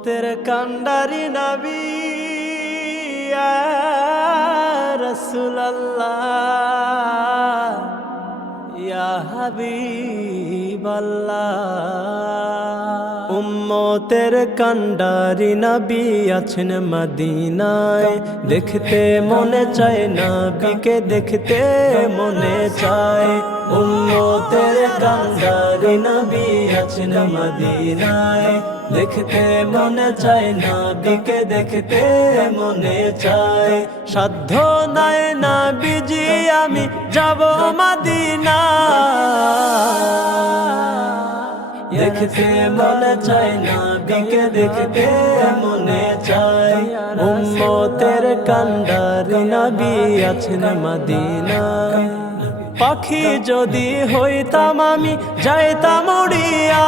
উম্মতের কান্ডারি নবী রসুল্লাহ ইয়া উম্মতের কান্ডারি নবী আছেন মদিনায়, দেখতে মনে চায় নবীকে, দেখতে মনে চায়। উম্মতের কান্ডারি নবী আছেন মদিনায়। দেখতে মনে চায় নবীকে, দেখতে মনে চায়। সাধ্য নাই না বিজি আমি যাব মদিনা দেখতে মনে চায় না বিকে দেখতে মনে চায়। উম্মতের কান্ডারি নবী আছেন মদিনায়। পাখি যদি হইতাম আমি, যাইতাম উড়িয়া।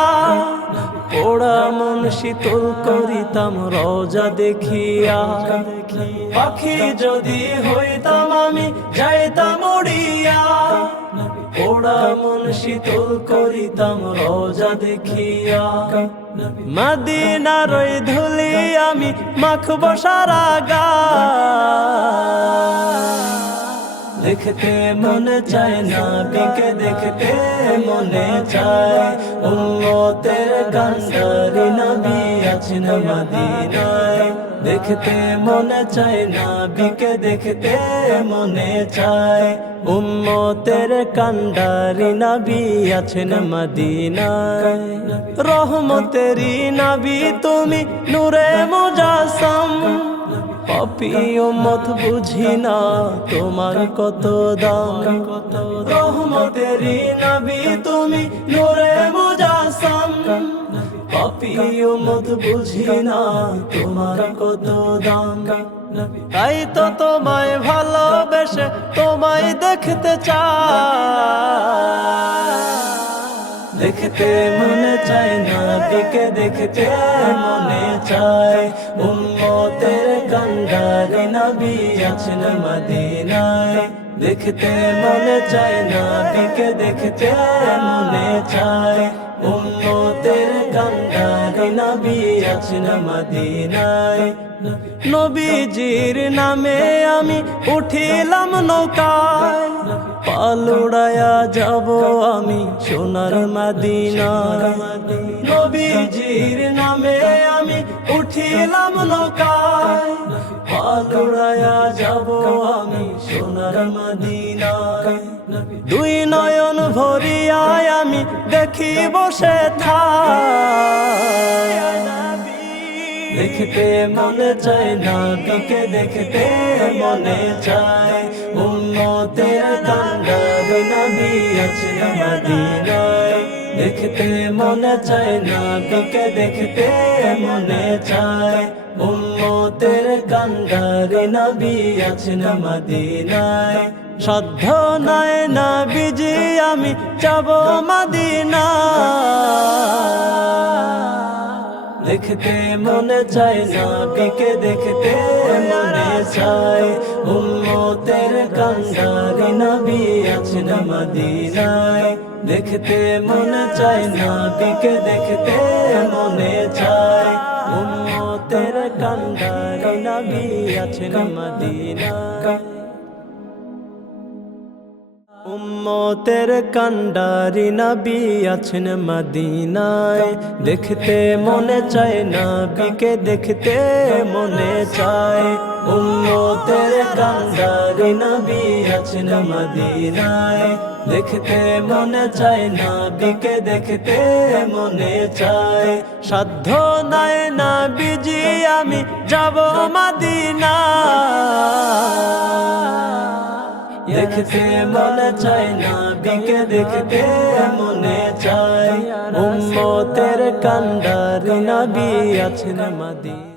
ওড়া মন শীতল করিতাম, রোজা দেখিয়া। পাখি যদি হইতাম আমি, যাইতাম উড়িয়া। ওড়া মন শীতল করিতাম, রোজা দেখিয়া। মদিনার ধুলি আমি মাখব সারা গা। দেখতে মনে চায় না বিকে দেখতে মনে চায়। উম্মতের কান্ডারি নবী আছেন মদিনায়। দেখতে মনে চায় না বিকে দেখতে মনে চায়। উম্মতের কান্ডারি নবী আছেন মদিনায়। রহমতেরি নবী তুমি নূরে মুজাসম পাপি মত বুঝি না, তোমার কত দাম? রহমতেরি নবী তুমি নূরে মুজাসম। পাপি মত বুঝি না, তোমার কত দাম? তাই তো তোমায় ভালোবেসে তোমায় দেখতে চাই। দেখতে মনে চায় না, দিকে দেখতে মনে চায়। উম্মতের কান্ডারি নবী আছেন মদিনায়। দেখতে মনে চায় না, দিকে দেখতে মনে চায়। উম্মতের কান্ডারি নবী আছেন মদিনায়। নবীজির নামে আমি উঠিলাম নৌকায়। পালুড়ায়া যাব আমি সোনার মাদিনায় নবীজির নামে আমি উঠিলাম নৌকায়। পালুড়ায়া যাব আমি সোনার মাদিনায়। দুই নয়ন ভরিয়ায় আমি দেখি বসে থাই দেখতে মনে চায় না বিকে দেখতে মনে চায়। কান্ডার আছেন মদিনায়। দেখতে মনে চায় না বিকে দেখতে মনে চায়। উম্মতের কান্ডার নবী আছেন মদিনায়। সদ্য নয় না বিজি আমি যাব মদিনা দেখতে মনে চায় না বিকে দেখতে মনে চায়। উম্মতের কান্ডারি নবী আছেন মদিনায়। দেখতে মনে চায় না বিকে দেখতে মনে চায়। উম্মতের কান্ডারি নবী আছেন মদিনায়। উম্মতের কান্ডারি নবী আছেন মদিনায়। দেখতে মনে চায় নবীকে, দেখতে মনে চায়। উম্মতের কান্ডারি নবী আছেন মদিনায়। দেখতে মনে চায় নবীকে, দেখতে মনে চায়। সাধ্য নাই না বিজি আমি যাব মদিনা দেখতে মনে চাই না বিকে দেখতে মনে চাই উম্মতের কান্ডারি নবী আছেন মদিনা